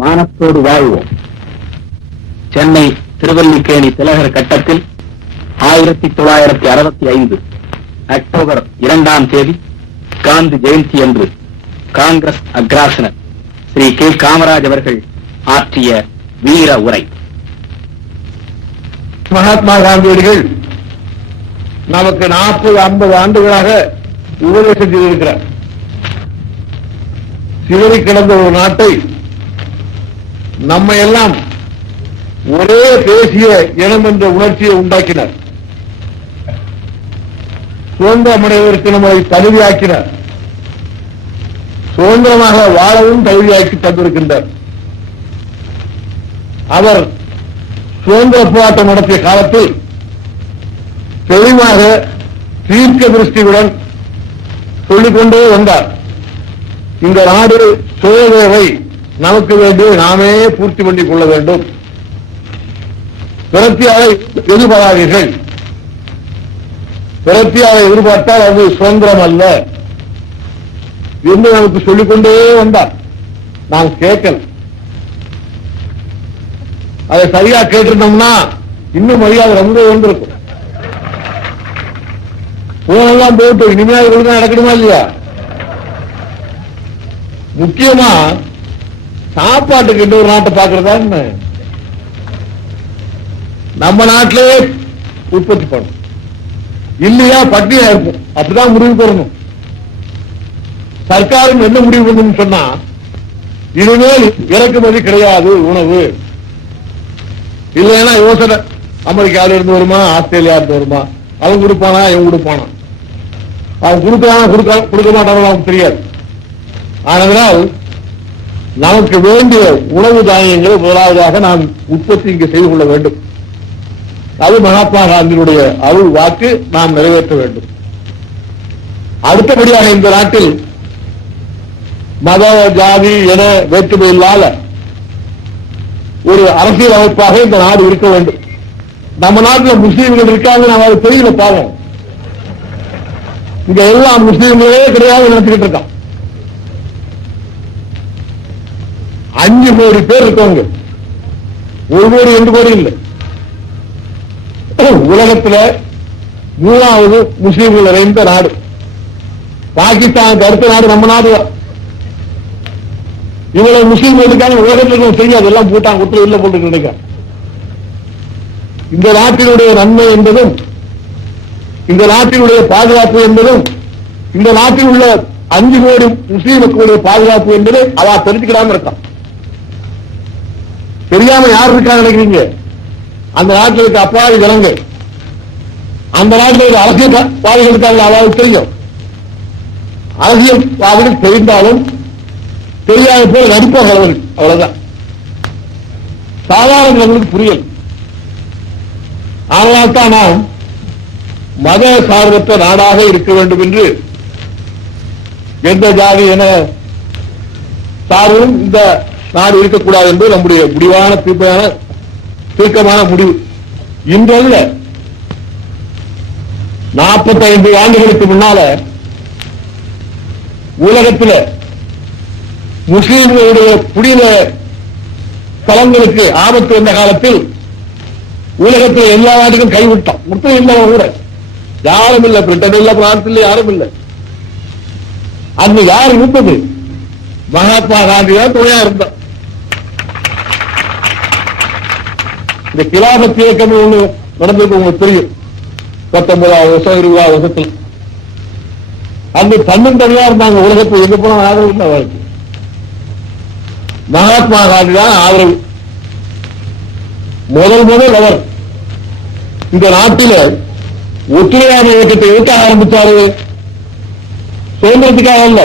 மானத்தோடு வாழ்வோம். சென்னை திருவல்லிக்கேணி திலகர் கட்டத்தில் 1965 அக்டோபர் 2ஆம் தேதி காந்தி ஜெயந்தி அன்று காங்கிரஸ் அக்ராசனர் ஸ்ரீ கே காமராஜ் அவர்கள் ஆற்றிய வீர உரை. மகாத்மா காந்தியடிகள் நமக்கு 40-50 ஆண்டுகளாக உபதேசம் செய்திருக்கிறார். சிதறி கிடந்த ஒரு நாட்டை நம்மை எல்லாம் ஒரே தேசிய இனம் என்ற உணர்ச்சியை உண்டாக்கினார். சுதந்திரமடைவதற்கு நம்மை தகுதியாக்கினார். சுதந்திரமாக வாழவும் தகுதியாக்கி தந்திருக்கின்றார். அவர் சுதந்திர போராட்டம் நடத்திய காலத்தில் தெளிவாக தீர்க்க திருஷ்டியுடன் சொல்லிக்கொண்டே வந்தார். இந்த நாடு சுயதேவை நமக்கு வேண்டிய நாமே பூர்த்தி பண்ணிக் கொள்ள வேண்டும். பிரத்தியாக எதிர்பாராதீர்கள். பிரத்தியாக எதிர்பார்த்தால் அது சுதந்திரம் அல்ல என்று நமக்கு சொல்லிக்கொண்டே வந்தார். நாம் கேட்கல. அதை சரியா கேட்டிருந்தோம்னா இன்னும் மரியாதை ரொம்ப வந்திருக்கும். போனெல்லாம் போட்டு இனிமையாக ஒழுங்கா நடக்கணுமா இல்லையா? முக்கியமா சாப்பாட்டுக்கு இன்னொரு நாட்டை பார்க்கறதா என்ன? நம்ம நாட்டிலே உற்பத்தி பண்ணணும் இல்லையா பட்டினியா இருக்கும். அப்படிதான் முடிவு பண்ணணும். சர்க்காரும் என்ன முடிவு பண்ணணும் சொன்னா இனிமேல் இறக்குமதி கிடையாது உணவு. இல்லைன்னா யோசனை அமெரிக்காவில இருந்து வருமா ஆஸ்திரேலியா இருந்து வருமா, அவன் கொடுப்பானா இவன் கொடுப்பானா, அவன் கொடுக்கலாம் கொடுக்க மாட்டானோ அவனுக்கு தெரியாது. ஆனால் நமக்கு வேண்டிய உணவு தானியங்களை முதலாவதாக நாம் உற்பத்தி இங்கு செய்து கொள்ள வேண்டும். அது மகாத்மா காந்தியினுடைய அருள் வாக்கு நாம் நிறைவேற்ற வேண்டும். அடுத்தபடியாக இந்த நாட்டில் மத ஜாதி என வேற்றுமை இல்லாத ஒரு அரசியல் அமைப்பாக இந்த நாடு இருக்க வேண்டும். நம்ம நாட்டில் முஸ்லீம்கள் இருக்காங்க, நம்ம அது தெரியல பாவம். இங்க எல்லாம் முஸ்லீம்களே கிடையாது நினைச்சுக்கிட்டு இருக்கான். 5 கோடி பேர் இருக்கவங்க, 1 கோடி 2 கோடி இல்லை. உலகத்தில் 3வது முஸ்லீம்கள் நிறைந்த நாடு. பாகிஸ்தானுக்கு அடுத்த நாடு நம்ம நாடு. இவ்வளவு முஸ்லீம்கள் இருக்காங்க, உலகத்தில் தெரியாது. எல்லாம் பூட்டான் குத்துல இல்ல போட்டு கிடைக்கும். இந்த நாட்டினுடைய நன்மை என்பதும் இந்த நாட்டினுடைய பாதுகாப்பு என்பதும் இந்த நாட்டில் உள்ள 5 கோடி முஸ்லீம் மக்களுடைய பாதுகாப்பு என்பதை அவ தெரிஞ்சுக்கிடாம இருக்கான். தெரியாம யார் இருக்காங்க நினைக்கிறீங்க? அந்த நாட்டில் இருக்க அப்பாவி ஜனங்கள், அந்த நாட்டில் இருக்க அரசியல்வாதிகள் இருக்காங்க, அதாவது தெரியும். அரசியல்வாதிகள் தெரிந்தாலும் தெரியாத போல நடிப்பார்கள். அவ்வளவுதான். சாதாரண ஜனங்களுக்கு புரியல். அதனால்தான் நாம் மத சார்பற்ற நாடாக இருக்க வேண்டும் என்று எந்த ஜாதி என சார்பும் இந்த நாடு இருக்கக்கூடாது என்பது நம்முடைய முடிவான தீர்க்கமான முடிவு. இன்றல்ல, 45 ஆண்டுகளுக்கு முன்னால உலகத்தில் முஸ்லீம்களுடைய புனித தலங்களுக்கு ஆபத்து வந்த காலத்தில் உலகத்தில் எல்லா நாட்டுக்கும் கைவிட்டோம். முஸ்லீம் இல்ல கூட யாரும் இல்லை. பிரிட்டன் இல்ல, பிரான்ஸ் இல்ல, யாரும் இல்லை. அங்கு யார் இருந்தது? மகாத்மா காந்தி தான் துணையா இருந்தார். இந்த கிலாபத் இயக்கம் ஒண்ணு நடந்தது உங்களுக்கு தெரியும். 19வது வருஷம் 20வது வருஷத்தில் அங்கு தன்னந்தனியா இருந்தாங்க. உலகத்தில் எங்க போன ஆதரவு இல்லை அவருக்கு. மகாத்மா காந்தி தான் ஆதரவு. முதல் அவர் இந்த நாட்டில் ஒத்துழையாமை இயக்கத்தை எதுக்க ஆரம்பித்தாரு? சுதந்திரத்துக்காக அல்ல,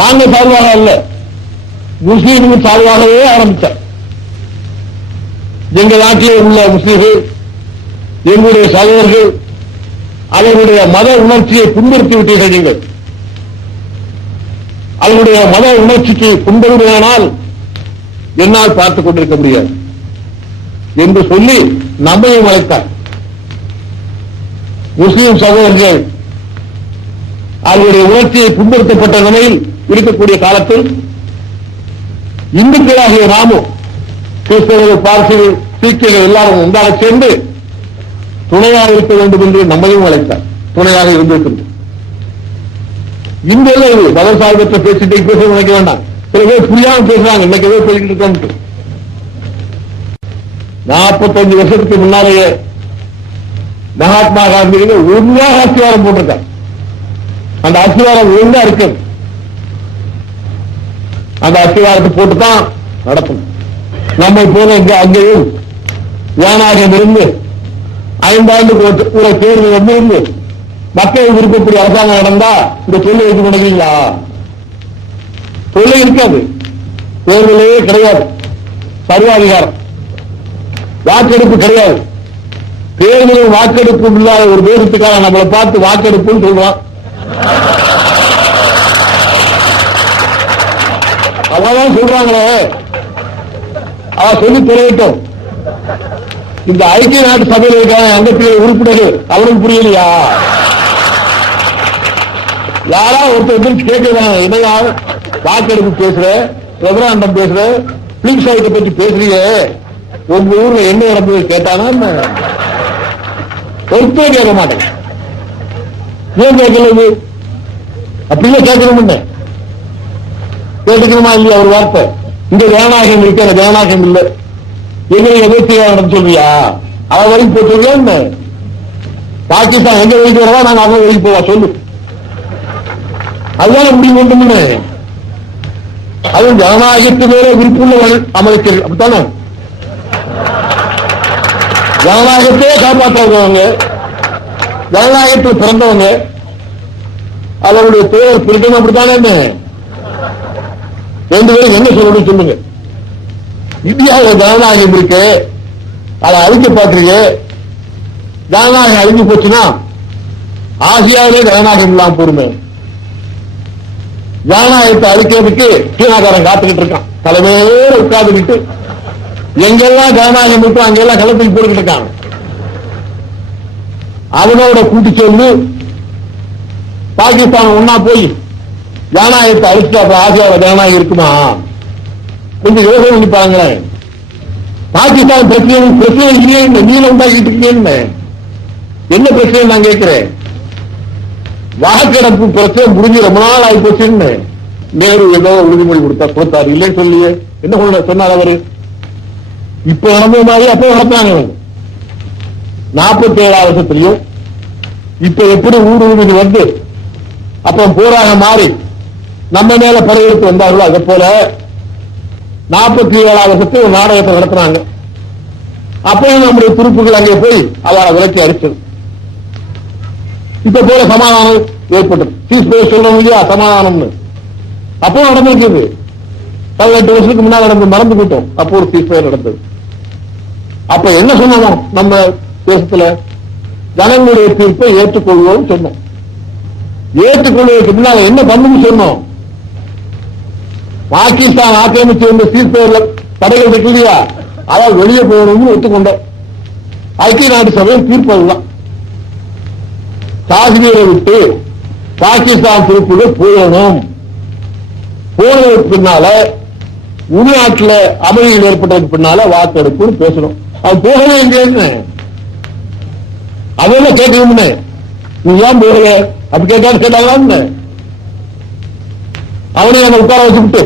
காங்கிரஸ் சார்பாக அல்ல, முஸ்லீம்கள் சார்பாகவே ஆரம்பித்தார். எங்கள் நாட்டிலே உள்ள முஸ்லீம்கள், எங்களுடைய சகோதரர்கள், அவர்களுடைய மத உணர்ச்சியை புண்படுத்தி விட்டீர்கள். நீங்கள் அவர்களுடைய மத உணர்ச்சிக்கு புண்படுவதானால் என்னால் பார்த்துக் கொண்டிருக்க முடியாது என்று சொல்லி நம்மையும் அழைத்தார். முஸ்லீம் சகோதரர்கள் அவருடைய உணர்ச்சியை புண்படுத்தப்பட்ட நிலையில் இருக்கக்கூடிய காலத்தில் இந்துக்களாகிய நாமும் கிறிஸ்தவர்கள், பார்சிகள், சீக்கியர்கள் எல்லாரும் ஒன்றாக சேர்ந்து துணையாக இருக்க வேண்டும் என்று நம்மையும் அழைத்தார். துணையாக இருந்திருக்கிறது. இந்த மதம் சார்பற்ற பேசிட்டு பேச நினைக்க வேண்டாம். சில பேர் புரியாம பேசுறாங்க. இன்னைக்கு ஏதோ சொல்லிட்டு இருக்கோம். 45 வருஷத்துக்கு முன்னாலேயே மகாத்மா காந்தி ஒழுங்காக அஸ்திவாரம் போட்டிருக்காங்க. அந்த அஸ்திவாரம் ஒழுங்கா இருக்கு. அந்த அஸ்திவாரத்தை போட்டுதான் நடத்தணும். நம்ம போல அங்கேயும் ஏனாகம் இருந்து 5 ஆண்டுக்கு ஒரு தேர்தல் வந்து மக்கள் விருப்பக்கூடிய அரசாங்கம் நடந்தா இந்த தொல்லை வைக்க முடியீங்களா? தொல்லை இருக்காது. தேர்தலே கிடையாது. சர்வாதிகாரம், வாக்கெடுப்பு கிடையாது. தேர்தலும் வாக்கெடுப்பும் இல்லாத ஒரு தேசத்துக்காக நம்மளை பார்த்து வாக்கெடுப்புன்னு சொல்றான். அவதான் சொல்றாங்களே, அவ சொல்லி தொலைவிட்டோம். இந்த ஐக்கிய நாட்டு சபையில் இருக்கான அங்கத்திய உறுப்பினர்கள் அவனுக்கு புரியலையா? யாரா ஒருத்தர் கேட்கிறாங்க, என்னையா வாக்கெடுப்பு பேசுற, ரெபராண்டம் பேசுற, பிளிக் சைட்டை பற்றி பேசுறீங்க, உங்க ஊர்ல என்ன நடந்தது கேட்டானா ஒருத்தே கேட்க மாட்டேன். ஏன் கேட்கல? அப்படிலாம் கேட்கணும். கேட்டுக்கணுமா இல்லையா? ஒரு வார்த்தை இந்த ஜனநாயகம் இருக்கு, அந்த ஜனநாயகம் இல்லை, எங்களை எதிர்த்து சொல்றியா? அவன் வரைக்கும் போய் சொல்லியா? என்ன பாகிஸ்தான் எங்க வரைக்கும் வரவா, நாங்க அவங்க வரைக்கும் போவா? சொல்லு. அதுதான முடிவு கொண்டு. அது ஜனநாயகத்து மேலே விருப்புள்ள அமைச்சர். அப்படித்தானே ஜனநாயகத்தையே காப்பாற்றுறவங்க, ஜனநாயகத்தில் பிறந்தவங்க, அவருடைய பெயர் பிரிக்கணும். அப்படித்தானே என்ன 2 பேரும் என்ன சொல்லணும் சொல்லுங்க. இந்தியாவில் ஜனநாயகம் இருக்கு, அதை அழிக்க பாக்குறீங்க. ஜனநாயகம் அழிஞ்சு போச்சுன்னா ஆசியாவிலே ஜனநாயகம் இல்லாம போருமே. ஜனநாயகத்தை அழிக்கிறதுக்கு சீனாக்காரன் காத்துக்கிட்டு இருக்கான். தலைமையோடு உட்கார்ந்துக்கிட்டு எங்கெல்லாம் ஜனநாயகம் இருக்கு அங்கெல்லாம் களத்துக்கு போட்டுக்கிட்டு இருக்காங்க. அவனோட கூட்டி சொல்லு பாகிஸ்தான் ஒன்னா போய் ஜனநாயகத்தை அழிச்சு அப்ப ஆசியாவில் ஜனநாயகம் இருக்குமா? கொஞ்சம் யோசனை பண்ணி பாருங்களேன். பாகிஸ்தான் பிரச்சனை இல்லையே, நீளம் உண்டாக்கிட்டு இருக்கீங்க. என்ன பிரச்சனை நான் கேட்கிறேன்? வாக்கெடுப்பு பிரச்சனை முடிஞ்சு ரொம்ப நாள் ஆகி போச்சுன்னு நேரு ஏதோ உறுதிமொழி கொடுத்தாரு. இல்லைன்னு சொல்லியே என்ன சொன்னார் அவரு? இப்ப நடந்த மாதிரி அப்ப நடத்தாங்க. 47 வருஷத்துலயும் இப்ப எப்படி ஊடுருவி வந்து அப்புறம் போராக மாறி நம்ம மேல படையெடுத்து வந்தார்களோ அதே போல 47 வருஷத்துக்கு ஒரு நாடகத்தை நடத்துறாங்க. அப்பயும் நம்முடைய துருப்புகள் அங்கே போய் அவரை விலக்கி அடிச்சது. இப்ப போல சமாதானம் ஏற்பட்டது. சீஸ்பயர் சொல்லணும் இல்லையா சமாதானம்னு. அப்போ நடந்திருக்குது. 18 வருஷத்துக்கு முன்னால் மறந்து போட்டோம். அப்போ ஒரு சீஸ்பயர் நடந்தது. அப்ப என்ன சொன்னோம்? நம்ம தேசத்துல ஜனங்களுடைய தீர்ப்பை ஏற்றுக்கொள்வோம் சொன்னோம். ஏற்றுக்கொள்வதற்கு முன்னால் என்ன பண்ணு சொன்னோம்? பாகிஸ்தான் ஆக்கிரமிச்சு வந்த சீஸ்பயர்ல தடைகள் இருக்கு இல்லையா, அதாவது வெளியே போகணும்னு ஒத்துக்கொண்டோம். ஐக்கிய நாட்டு சபையில் தீர்ப்பு அதுதான். காஷ்மீரை விட்டு பாகிஸ்தான் துருப்புகள் போகணும். போனதுக்கு பின்னால உள்நாட்டில் அமைதிகள் ஏற்பட்டதுக்கு பின்னால வாக்கெடுப்பு பேசணும். அது போகவே எங்க அதெல்லாம் கேட்கணும்னு நீ ஏன் போகல அப்படி கேட்டாங்களா? அவனையும் நம்ம உட்கார வச்சுக்கிட்டு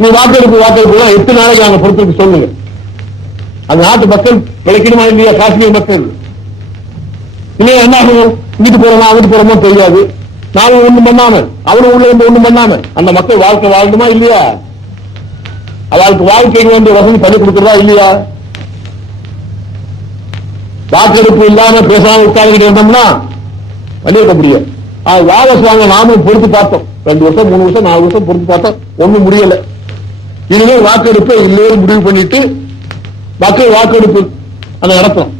நீ வாக்கெடுப்பு 8 நாளைக்கு நாங்க பொறுத்திருக்கு சொல்லுங்க. அந்த நாட்டு மக்கள் கிடைக்கணுமா இல்லையா? காஷ்மீர் மக்கள் இல்லையா? என்ன ஆகும்? இங்கிட்டு போறோமா அங்கிட்டு போறோமோ தெரியாது. நானும் ஒண்ணும் பண்ணாம அவனும் உள்ள இருந்து ஒண்ணும் பண்ணாம அந்த மக்கள் வாழ்க்கை வாழணுமா இல்லையா? அவளுக்கு வாழ்க்கைக்கு வேண்டிய வசதி பண்ணி கொடுக்கிறதா இல்லையா? வாக்கெடுப்பு இல்லாம பேசாம உட்கார்ந்துட்டு இருந்தோம்னா பண்ணிருக்க முடியாது. வாபஸ் வாங்க நாமும் பொறுத்து பார்த்தோம். 2 வருஷம் 3 வருஷம் 4 வருஷம் பொறுத்து பார்த்தோம். ஒண்ணும் முடியல. இனிமே வாக்கெடுப்பு இல்லையோடு முடிவு பண்ணிட்டு மக்கள் வாக்கெடுப்பு அதை நடத்தணும்.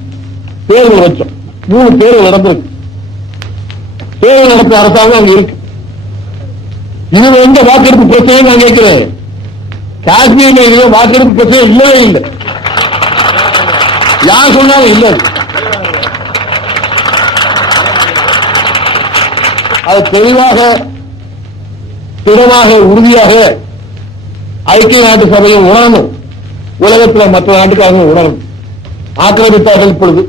தேர்தல் வச்சோம். 3 தேர்தல் நடந்திருக்கு. தேர்தல் நடத்த அரசாங்கம் அங்க இருக்கு. இதுல எந்த வாக்கெடுப்பு பிரச்சனை நான் கேட்கிறேன். காஷ்மீர்ல இதுல வாக்கெடுப்பு பிரச்சனை இல்லவே இல்லை. யார் சொன்னாலும் இல்லை. அது தெளிவாக திடமாக உறுதியாக ஐக்கிய நாட்டு சபையும் உணரணும், உலகத்தில் மற்ற நாட்டுக்காரங்க உணரணும். ஆக்கிரமித்தார்கள் இப்பொழுது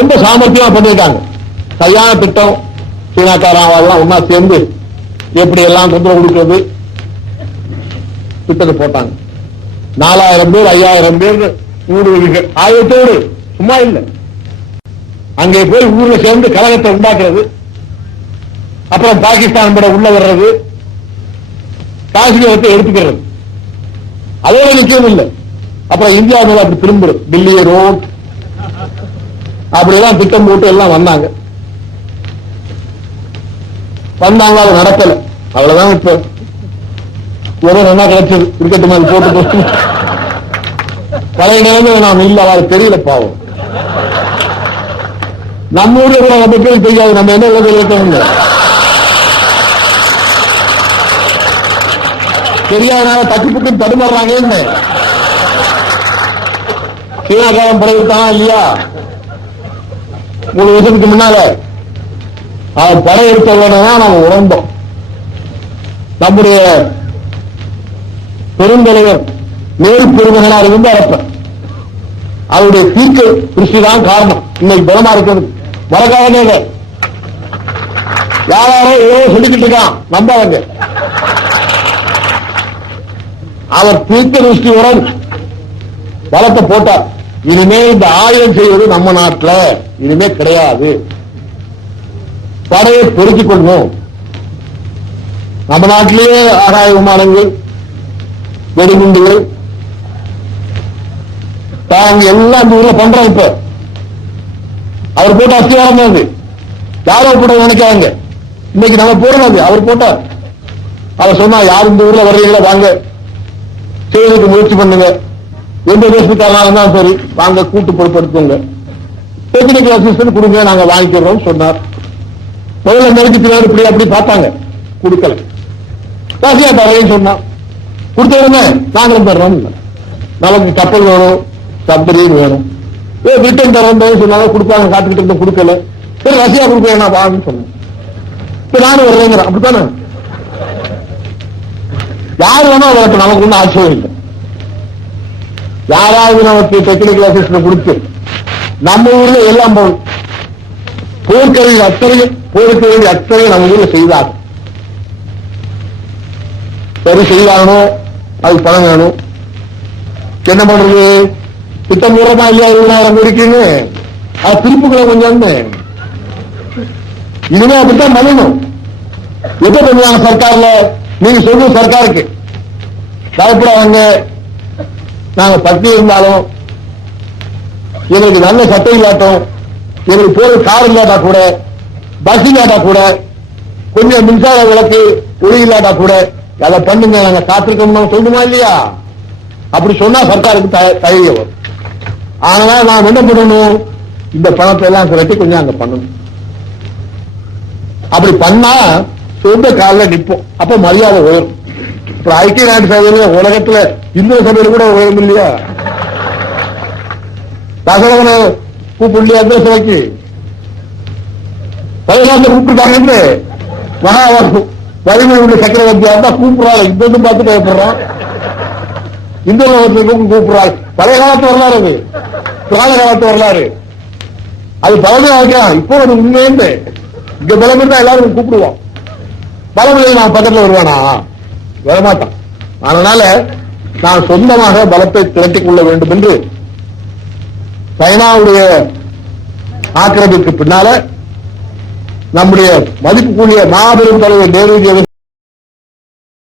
எந்த சாமர்த்தியமா பண்ணிருக்காங்க. சரியான திட்டம். சீனாக்காரன் ஒன்னா சேர்ந்து எப்படி எல்லாம் தொந்தரவு கொடுக்கிறது திட்டத்தை போட்டாங்க. 4000 பேர் 5000 பேர் ஊடுருவிகள் ஆயிரத்தோடு சும்மா இல்லை. அங்கே போய் ஊர்ல சேர்ந்து கழகத்தை உண்டாக்குறது, அப்புறம் பாகிஸ்தான் பட உள்ள வர்றது, காஷ்மீரத்தை எடுத்துக்கிறது, அதோட நிச்சயம் இல்லை. அப்புறம் இந்தியா மேல அப்படி திரும்புறது, டில்லி ரோட் அப்படியெல்லாம் திட்டம் போட்டு எல்லாம் வந்தாங்க. அது நடக்கல. அவ்வளவுதான். இப்ப ஒரு என்ன கிடைச்சது கிரிக்கெட் மேல போட்டு பழைய நிலைமை நாம் இல்ல, அது தெரியல பாவம். நம்ம ஊர்ல கூட ரொம்ப பேர் தெரியாது, நம்ம என்ன இருக்கணும் தெரியாதனால தட்டி புட்டு தடுமாறுறாங்க. என்ன சீனாக்காரன் படையெடுத்தானா இல்லையா? 3 வருஷத்துக்கு முன்னால அவன் படையெடுத்த வேணும்னா நம்ம உணர்ந்தோம். நம்முடைய பெருந்தலைவர் நேரு பெருமகனார் இருந்து அரப்ப அவருடைய தீர்க்க திருஷ்டி தான் காரணம் இன்னைக்கு பலமா இருக்கிறது. மறக்காதே, யாரோ ஏதோ சொல்லிக்கிட்டு இருக்கான், நம்பாதங்க. அவர் தீர்க்க திருஷ்டியுடன் பலத்தை போட்டார். இனிமே இந்த ஆயுதம் செய்வது நம்ம நாட்டில் இனிமே கிடையாது. படையை பெருக்கிக் கொள்வோம். நம்ம நாட்டிலேயே ஆகாய விமானங்கள், வெடிகுண்டுகள் தாங்க எல்லாம் இந்த ஊர்ல பண்றோம். இப்ப அவர் போட்ட அஸ்திவாரம் அது யாரோ போட நினைக்காங்க. இன்னைக்கு நம்ம போறது அவர் போட்டார். அவர் சொன்னா யார் இந்த ஊர்ல வர்றீங்களா வாங்க செய்வதற்கு முயற்சி பண்ணுங்க, எந்த தேசத்துக்காரனாலும் தான் சரி வாங்க கூட்டு பொறுப்படுத்துங்க, டெக்னிக்கல் அசிஸ்டன்ட் கொடுங்க நாங்க வாங்கிக்கிறோம் சொன்னார். முதல்ல நெருக்கத்தினர் இப்படி அப்படி பார்த்தாங்க, கொடுக்கல. காசியா தரேன்னு சொன்னா கொடுத்தவங்க நாங்களும் தர்றோம். நமக்கு கப்பல் வேணும், சப்மரீன் வேணும், ரிட்டர்ன் தரோம் சொன்னாலும் கொடுப்பாங்க. காத்துக்கிட்டு இருந்தோம், கொடுக்கல. சரி ரஷ்யா கொடுக்க நான் வாங்கன்னு சொன்னேன். இப்ப நானும் வருவேங்கிறேன். அப்படித்தானே யாரு வேணா வரட்டும், நமக்கு ஒன்றும் ஆட்சியம் இல்லை. யாராவது நமக்கு டெக்னிக்கல் அசிஸ்டன்ட் கொடுத்து நம்ம ஊர்ல எல்லாம் போகணும். போர்க்கருவி அத்தனையும் போர்க்கருவி அத்தனையும் நம்ம ஊர்ல செய்தாங்க. சரி செய்தாகணும், அது பணம் வேணும். என்ன பண்றது? திட்டம் மூலமா இல்லையா 20,000 கோடிக்குங்க, அது திருப்புகளை கொஞ்சம் இனிமே அப்படித்தான் பண்ணணும். எப்ப பண்ணுவாங்க சர்க்கார்ல? நீங்க சொல்லுங்க சர்க்காருக்கு, பயப்படாங்க. நாங்க பட்டி இருந்தாலும் எங்களுக்கு நல்ல சட்டை இல்லாட்டும், எங்களுக்கு போற கார் இல்லாட்டா கூட, பஸ் இல்லாட்டா கூட, கொஞ்சம் மின்சார விளக்கு ஒளி இல்லாட்டா கூட அதை பண்ணுங்க, நாங்க காத்திருக்கோம் சொல்லுமா இல்லையா? அப்படி சொன்னா சர்க்காருக்கு தைரியம் வரும். ஆனால் நாம் என்ன பண்ணணும்? இந்த பணத்தை எல்லாம் திரட்டி கொஞ்சம் அங்க பண்ணணும். அப்படி பண்ணா சொந்த காலில் நிற்போம். அப்ப மரியாதை உயரும். இப்ப ஐக்கிய நாட்டு சபையில உலகத்துல இந்திய சபையில கூட உயரும் இல்லையா? தகவலை கூப்பிடலையா அந்த சபைக்கு? பதினாலு கூப்பிட்டுருக்காங்க. மகா வலிமை சக்கரவர்த்தியா இருந்தா கூப்பிடுறாள். இந்த பார்த்து பயப்படுறான். இந்த கூப்பிடுறாள். பழைய காலத்து வரலாறு, அது புராண காலத்து வரலாறு. அது பலமே வைக்கலாம். இப்போ அது உண்மையுண்டு. இங்க பலம் இருந்தா எல்லாரும் கூப்பிடுவோம். பலமில்லை நான் பக்கத்தில் வருவானா? வரமாட்டான். அதனால நான் சொந்தமாக பலத்தை திரட்டிக் கொள்ள வேண்டும் என்று சைனாவுடைய ஆக்கிரமிப்புக்கு பின்னால நம்முடைய மதிப்புக்குரிய மாபெரும் தலைவர் நேருஜி